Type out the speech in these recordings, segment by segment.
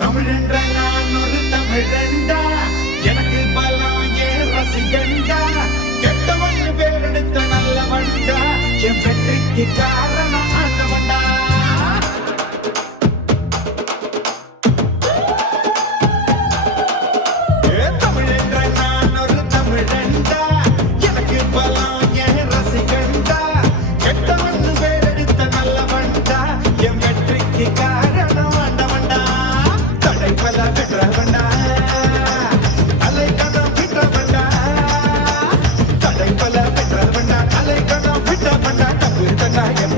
தமிழென்ற நான் ஒரு தமிழண்டா, எனக்கு பலம் ஏன் ரசிகண்டா, கெட்டவன் பேரெடுத்த நல்லவண்டா, என் வெற்றிக்கு காரணம் ஆண்டவண்டா. தமிழென்ற நான் ஒரு தமிழண்டா, எனக்கு பலம் ஏன் ரசிகண்டா, கெட்டவன் பேரெடுத்த நல்லவண்டா, என் வெற்றிக்கு காரணம் ஆண்டவண்டா. தடைபல பெற்றவண்டா, அலைக்கணம் விட்டவண்டா, தடைபல பெற்றவண்டா, அலைக்கணம் விட்டவண்டா, தப்பு தண்டா என்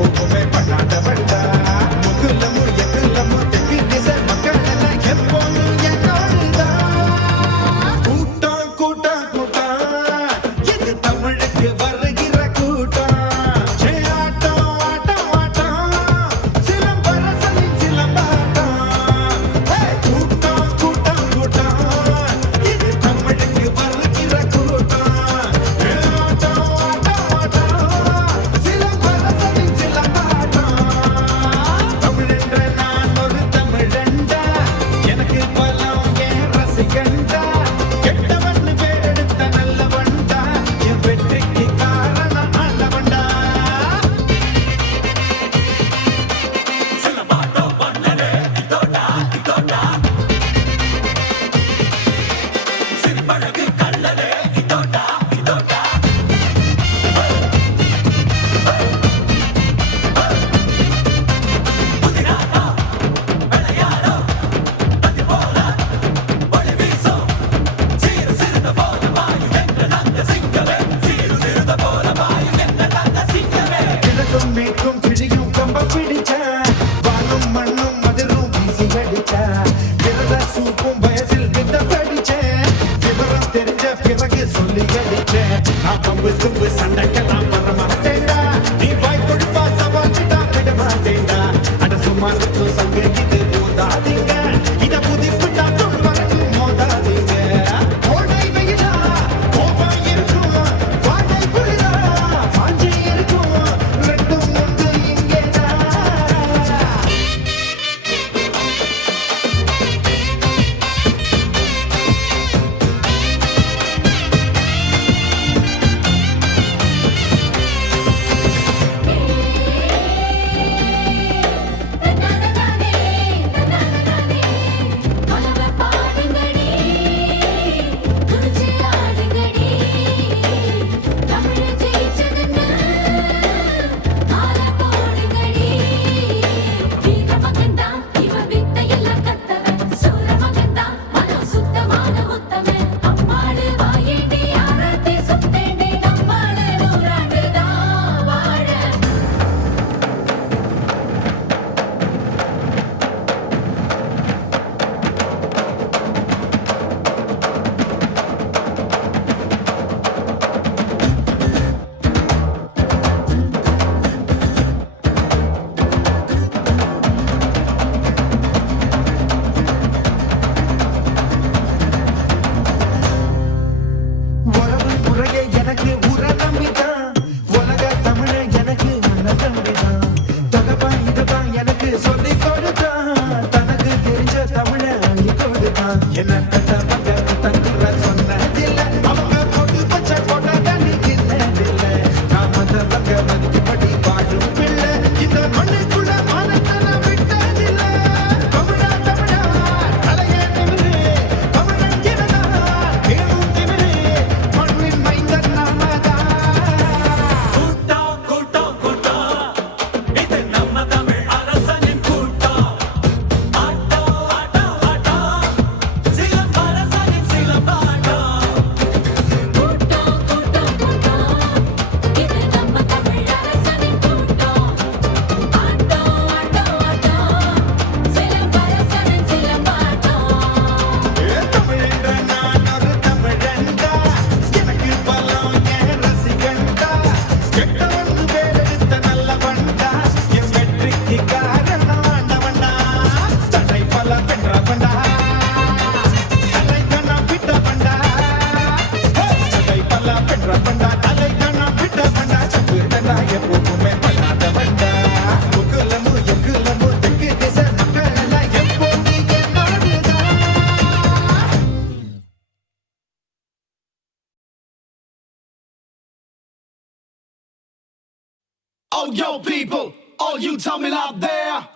yo, people, all you Tamil out there.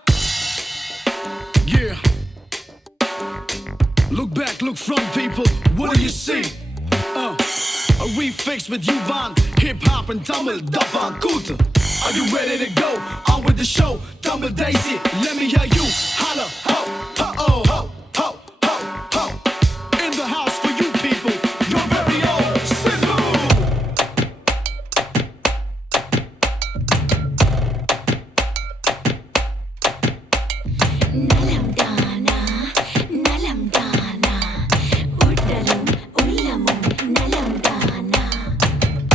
Yeah. Look back, look front, people. What do you see? A refix with Yuvan, hip hop and Tamil, Dapan Kuta. Are you ready to go? On with the show, Tamil Daisy. Let me hear you holla, ho, ho, oh, ho, ho, ho, ho. In the house for you people, your very own Simbu. நலம் தானா நலம் தானா உடலும் உள்ளமும் நலம் தானா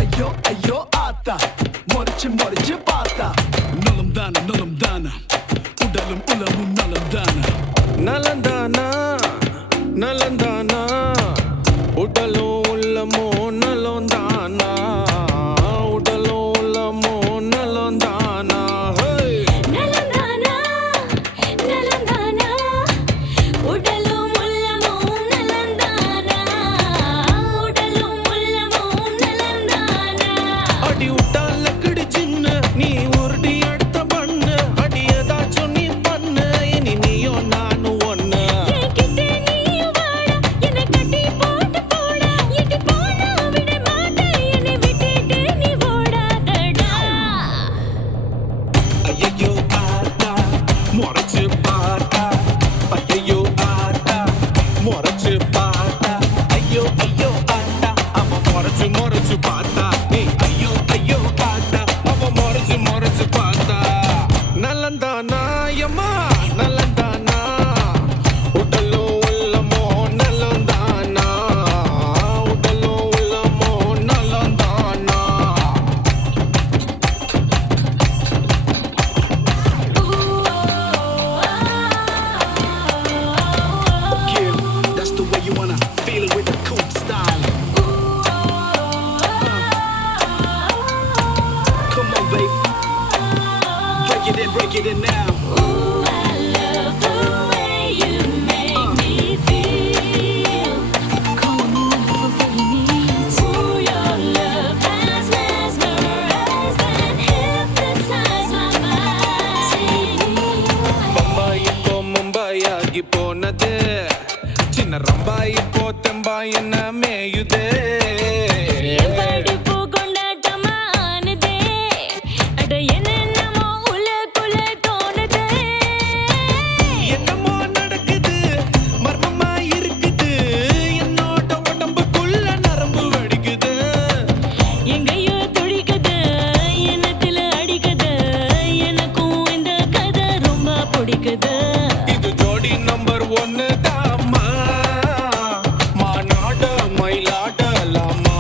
Ayo, ayo, ata. Morichi, morichi, pata. Nalamdana, nalamdana. Udalum, ulamum, nalamdana. நலந்தானா நலந்தானா உடலும் உள்ளமோ நலந்தானா உடலும் உள்ளமோ நலந்தானா நலம் தானா நலம் தானா உடலும் உள்ளமும் நலம் தானா உடலும் உள்ளமும் நலம் தானா அடி விட்டால கிடிச்சின்னு நீ உருடி அடுத்த பண்ணு அடி ஏதாச்சும் நீ பண்ணு இனி நீயும் நானும் ஒண்ணு என்கிட்ட நீயும் வாடா என்னை கட்டி போட்டு போடா எட்டி போனா விட மாட்டேன் என்னை விட்டுட்டு நீ ஓடாதடா ஐயோ ஆத்தா முறைச்சு பார்த்தா ஐயோ ஆத்தா முறைச்சு பார்த்தா ஐயோ ஆத்தா அவன் முறைச்சு பார்த்தா நீ ஐயோ ஆத்தா அவன் முறைச்சு பார்த்தா நலந்தானா யம்மா நலந்தானா உடலோ உள்ளமோ நலந்தானா உடலோ உள்ளமோ நலந்தானா Yeah, that's the way you wanna feel it with the cool style. Come on, baby. Break it in now. Ooh, I love the way you make me feel. Call me whenever you need. Ooh, your love has mesmerized and hypnotized my mind. Bombay இப்போ மும்பாய் ஆகி போனது சின்ன ரம்பாய் இப்போ தெம்பாய் என்ன மேயுதே என் படிப்பு கொண்டாட்டமானதே. அட என்னென்னமோ உள்ளுக்குள்ள தோணுதே. என்னமோ நடக்குது மர்மமா இருக்குது என்னோட உடம்புக்குள்ள நரம்பு வெடிக்குது எங்கேயோ துடிக்குது, எண்ணத்துல அடிக்குது. எனக்கும் இந்த கதை ரொம்ப பிடிக்குது. இது ஜோடி நம்பர் 1 தாமா மாநாட மயிலாடலாமா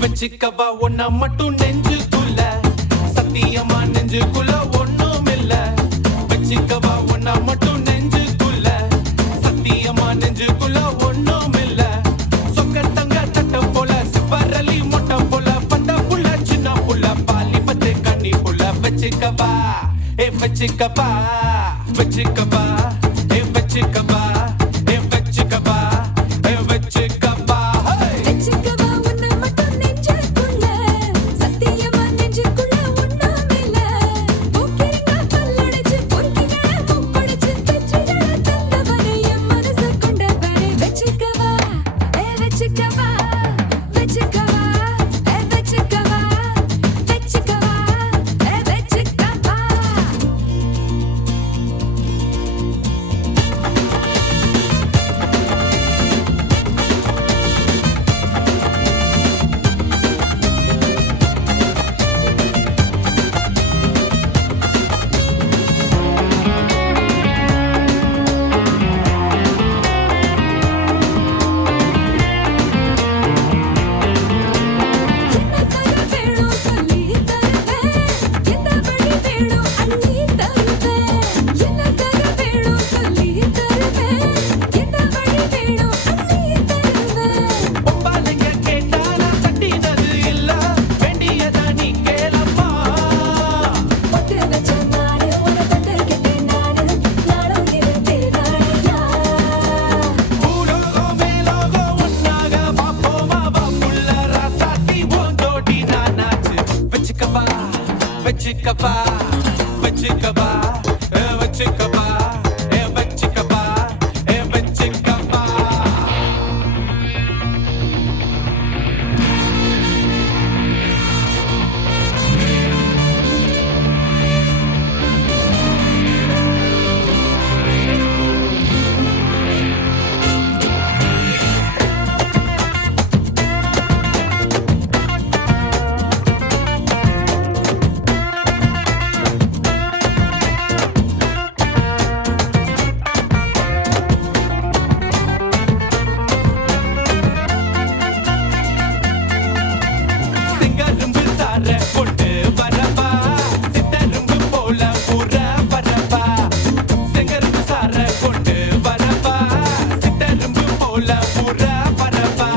வச்சுக்கவா ஒன்ன மட்டும் நெஞ்சுக்குள்ள சத்தியமா நெஞ்சுக்குள்ள ஒண்ணும் இல்ல வச்சுக்கவா ஒன்ன மட்டும் நெஞ்சுக்குள்ள சத்தியமா நெஞ்சுக்குள்ள ஒண்ணும் இல்ல சொக்க தங்க தட்ட போல சிவரலி மொட்டை போல பண்ட புள்ள சின்ன புள்ள பாலி பத்து கண்ணி புள்ள வச்சுக்கவா வச்சுக்கவா வச்சுக்கவா வச்சுக்கவா வச்சுக்கவா வச்சுக்கவா வெச்சுக்கவா உன்னை மட்டும் நெஞ்சுக்குள்ள சத்தியமா நெஞ்சுக்குள்ள ஒண்ணுமில்ல போக்கிரிங்க பல்லடைச்சு பொறுக்கிகளை முப்படைச்சு வெற்றிகளை தந்தவனே என் மனசை கொண்டவனே வெச்சுக்கவா வெச்சுக்கவா வெச்சுக்கவா வெச்சுக்கவா வெச்சுக்கவா வெச்சுக்கவா என்ன தர வேணும் சொல்லி தருவேன் எந்த வழி வேணும் அள்ளி தருவேன் என்ன தர வேணும் சொல்லி தருவேன் எந்த வழி வேணும் அள்ளி தருவேன் பொம்பாலைங்க கேட்டா நான் தட்டினது இல்ல வேண்டியதா நீ கேளம்மா பொட்டு வச்ச நானு உன்னை தொட்டு கேட்டேன் நானு நானும் இருந்தேன் நாளையா பூலோகம் மேலோகம் ஒன்னாக பாப்போமா புள்ள ராசாத்தி ஓஞ்சோடி நானாச்சு வச்சுக்கவா வச்சுக்கவா வச்சுக்கவா வச்சுக்கவா வச்சுக்கவா வச்சுக்கவா சிங்கரும்பு சார கொண்டு வரவா சித்தரும்பு போல புற வரவா சிங்கரும்பு சார கொண்டு வரவா சித்தரும்பு போல புற வரவா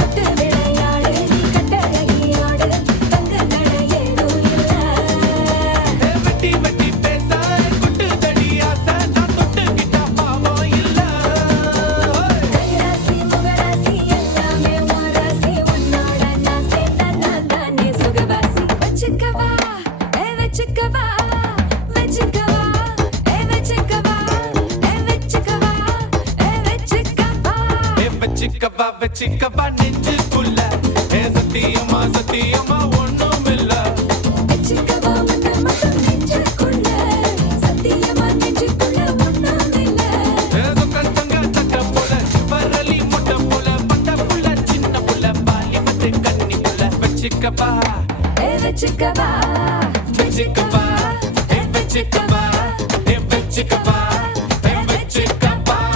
பட்டு விளையாடு நீ கட்டழகியாடு தங்க நடை ஏதும் இல்ல வெட்டி வெட்டி பேச குட்டு தடி ஆசை நான் தொட்டுக்கிட்ட பாவம் இல்ல கைராசி முகராசி எல்லாமே மராசி உன்னோட நான் சேர்ந்தா நான் தானே சுகவாசி வச்சுக்கவா வச்சுக்கவா வச்சுக்கவா வச்சுக்கவா வச்சுக்கவா வச்சுக்கவா வச்சுக்கவா வச்சுக்கவா நெஞ்சுக்குள்ள சத்தியமா சத்தியமா ஒண்ணும் இல்ல வெச்சுக்கவா உன்னை மட்டும் நெஞ்சுக்குள்ள சத்தியமா நெஞ்சுக்குள்ள ஒண்ணுமில்ல சொக்கத்தங்க தட்ட போல சிவரலி மொட்டை போல பட்ட புள்ள சின்ன புள்ள பாலி பத்து கண்ணி புள்ள வச்சுக்கவா வெச்சுக்கவா வச்சுக்கவா வச்சுக்கவா வச்சுக்கவா வச்சுக்கவா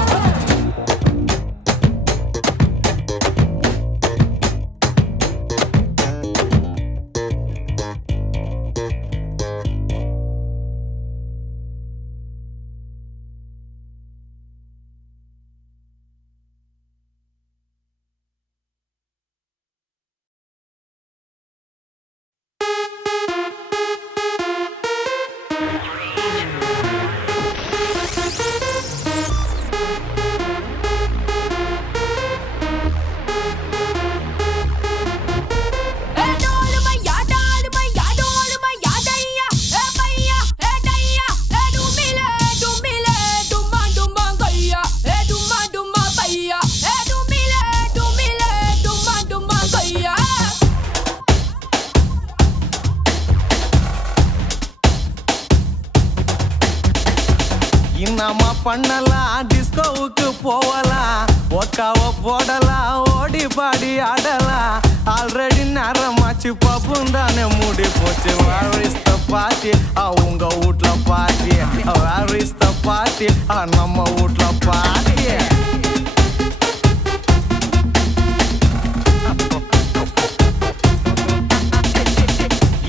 என்னமா பண்ணலாம் டிஸ்கோவுக்கு போகலாம் ஒக்காவ போடலாம் ஓடி பாடி ஆடலாம் ஆல்ரெடி நேரமாச்சு பப்பும் தானே மூடி போச்சு வேர் இஸ் த பார்ட்டி உங்க வீட்ல party where is the party நம்ம வீட்ல பார்ட்டி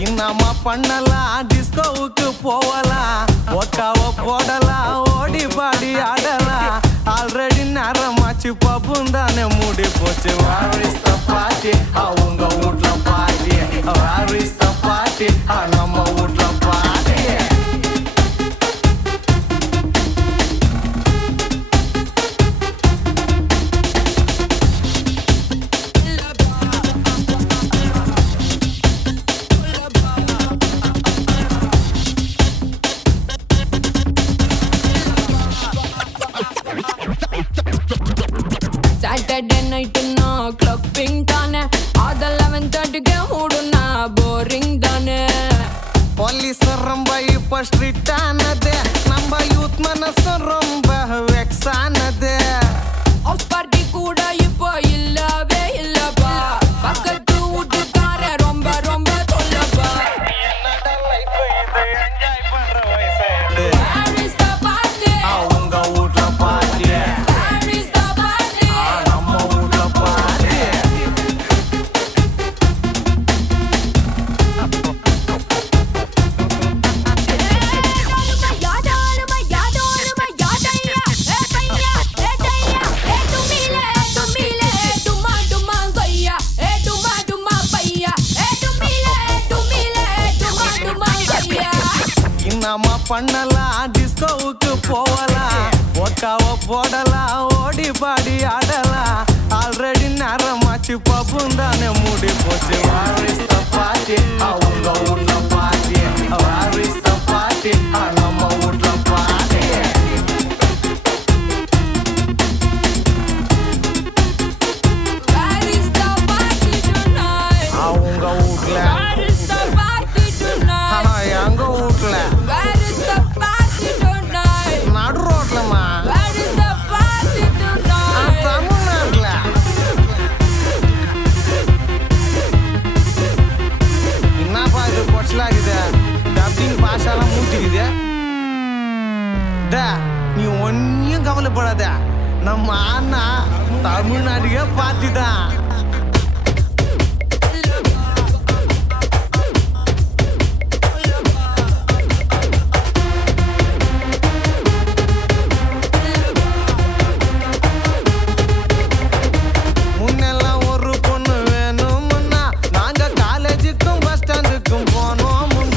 என்னம்மா பண்ணலாம் டிஸ்கோவுக்கு போகலாம் ஒக்காவ போடலாம் ஓடி பாடி ஆடலாம் ஆல்ரெடி நேரமாச்சு பப்பும் தானே மூடி போச்சு வாரிஸ்த பாட்டி அவங்க வீட்ல பாட்டி வாரிஸ்த பாட்டி நம்ம வீட்ல பாட்டி Saturday night na clubbing தானே அது 11:30க்கு மூடுனா போரிங் தானே போலீஸ் ரொம்ப இப்ப ஸ்ட்ரிக்ட் ஆனது நம்ம யூத் மனசு ரொம்ப வெக்ஸ் ஆனது ஹவுஸ் பார்ட்டி கூட இப்போ இல்லவே இல்லப்பா பக்கத்து வீட்டுக்கார ரொம்ப ரொம்ப தொல்லப்பா Where is the party? அவங்க வீட்ல பாட்டி Where is the party? நம்ம வீட்ல பாட்டி என்னம்மா பண்ணலாம் டிஸ்கோவுக்கு போகலாம் ஒக்காவ போடலாம் ஓடி பாடி ஆடலாம் ஆல்ரெடி நேரமாச்சு பப்பும் தானே மூடி போச்சு வாரிஸ்த பாட்டி அவங்க வீட்ல பாட்டி வாரிஸ்த பாட்டி நம்ம வீட்ல பாட்டி அவங்க வீட்ல ஆனா எங்க வீட்ல நடு ரோட்லமா தமிழ்நாட்டுல என்னப்பா இது பொச்சலாகுது டப்பிங் பாஷாலாம் மூட்டிக்குது நீ ஒன்னும் கவலைப்படாத நம்ம அண்ணா தமிழ்நாட்டுக்கே பார்த்துதான் முன்னெல்லாம் ஒரு பொண்ணு வேணும்னா நாங்க காலேஜுக்கும் பஸ் ஸ்டாண்டுக்கும் போனோம் முங்க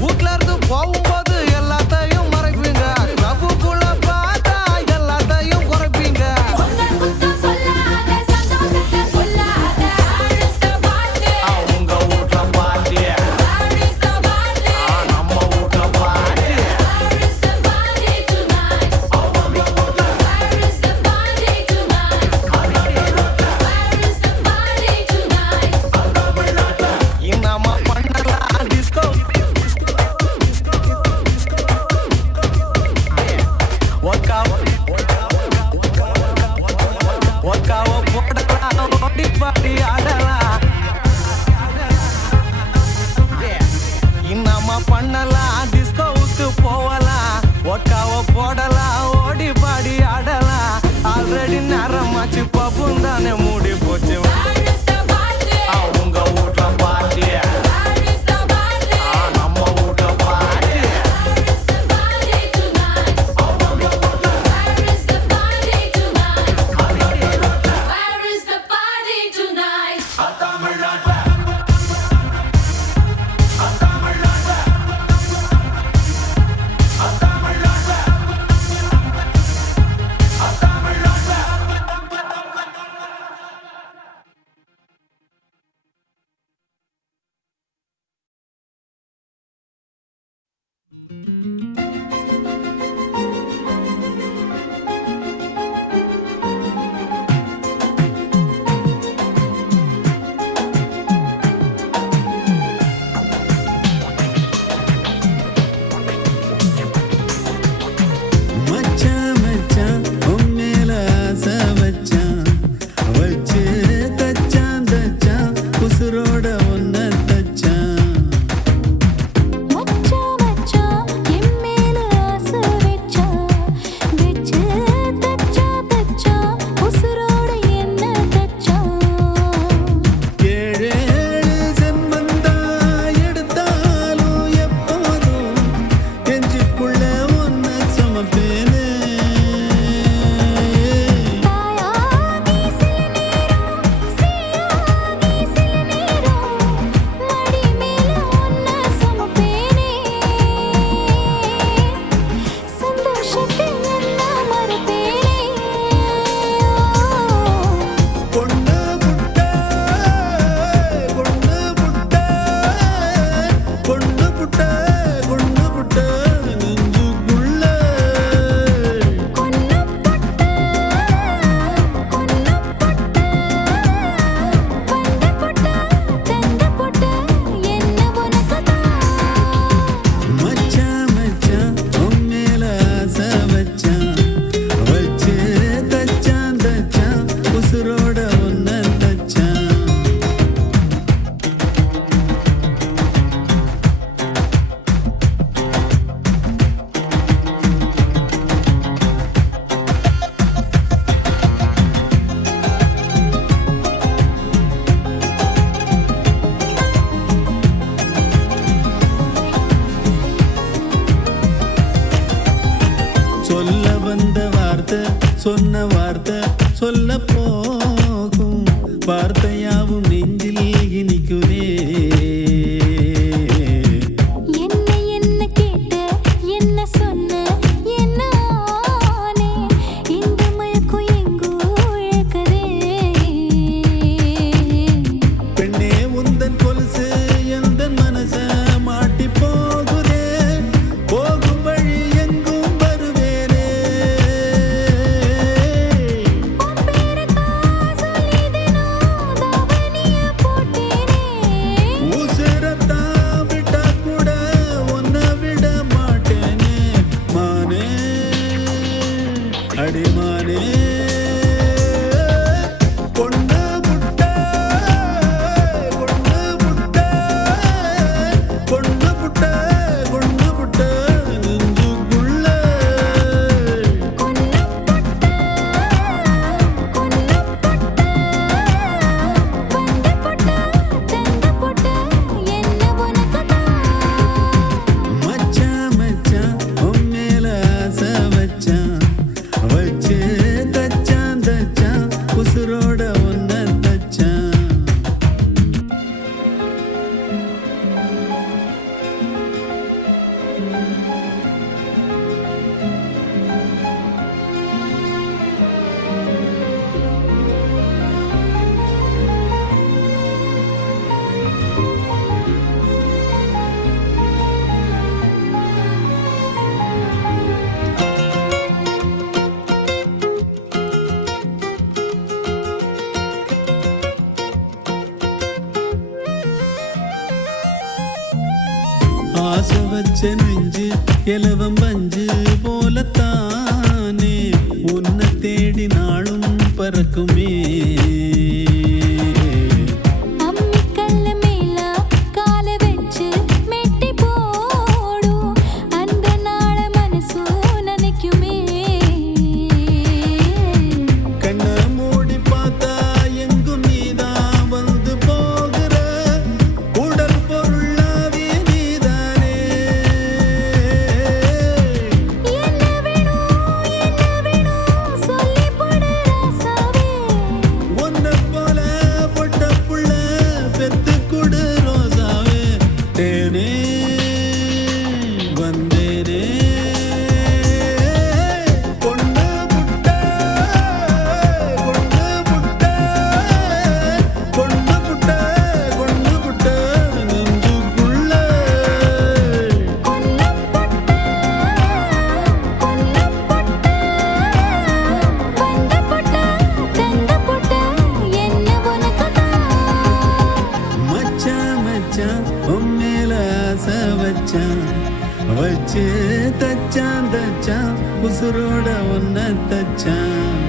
வீட்ல இருந்து போகும்போது எல்லாத்தையும் வந்த வார்த்தை சொன்ன வார்த்தை சொல்ல போகும் வார்த்தையாவும் நெஞ்சில் இனிக்குதே என்ன கேட்ட என்ன சொன்ன என்ன ஆனே இந்த மயக்கம் எங்கோ இழக்கதே பெண்ணே உந்தன் கொலுசு எந்தன் மனச மாட்டி போகுதே போகும் வழி எங்கும் வருவேனே உன் பேருக்கா சொல்லிதேனோ தாவணிய போட்டேனே உசிரத்தான் விட்டா கூட உன்னை விட மாட்டேனே மானே அடிமானே பொண்ணு புட்ட பொண்ணு புட்ட பொண்ணு புட்ட பொண்ணு புட்ட நெஞ்சுக்குள்ள மச்சான் மச்சான் உன் மேல ஆசை வச்சான் வச்சு தச்சான் தச்சான் உசுரோட ஒன்ன தச்சான் ஆசை வச்ச நெஞ்சு இலவம் பஞ்சு போலத்தானே உன்னை தேடி நாளும் பறக்குமே அம்மிக்கல்ல மேல கால வச்சு மெட்டி போடும் அந்த நாள மனசு நினைக்குமே கண்ண மூடி பார்த்தா எங்கும் நீதான் வந்து போகிற உடல் பொருளாவே நீதானே என்ன வேணும் சொல்லி போடு ராசாவே உன்னை போல பொட்ட புள்ள பெத்து கொடு ரோசாவே தேனே வந்தேனே பொண்ணு புட்ட பொண்ணு புட்ட பொண்ணு புட்ட பொண்ணு புட்ட நெஞ்சுக்குள்ள வந்த போட்ட தந்த போட்ட என்ன உனக்குதான் மச்சான் மச்சான் உன் மேல ஆசை வச்சான் வச்சு தச்சான் தச்சான் உசுரோட ஒன்ன தச்சான்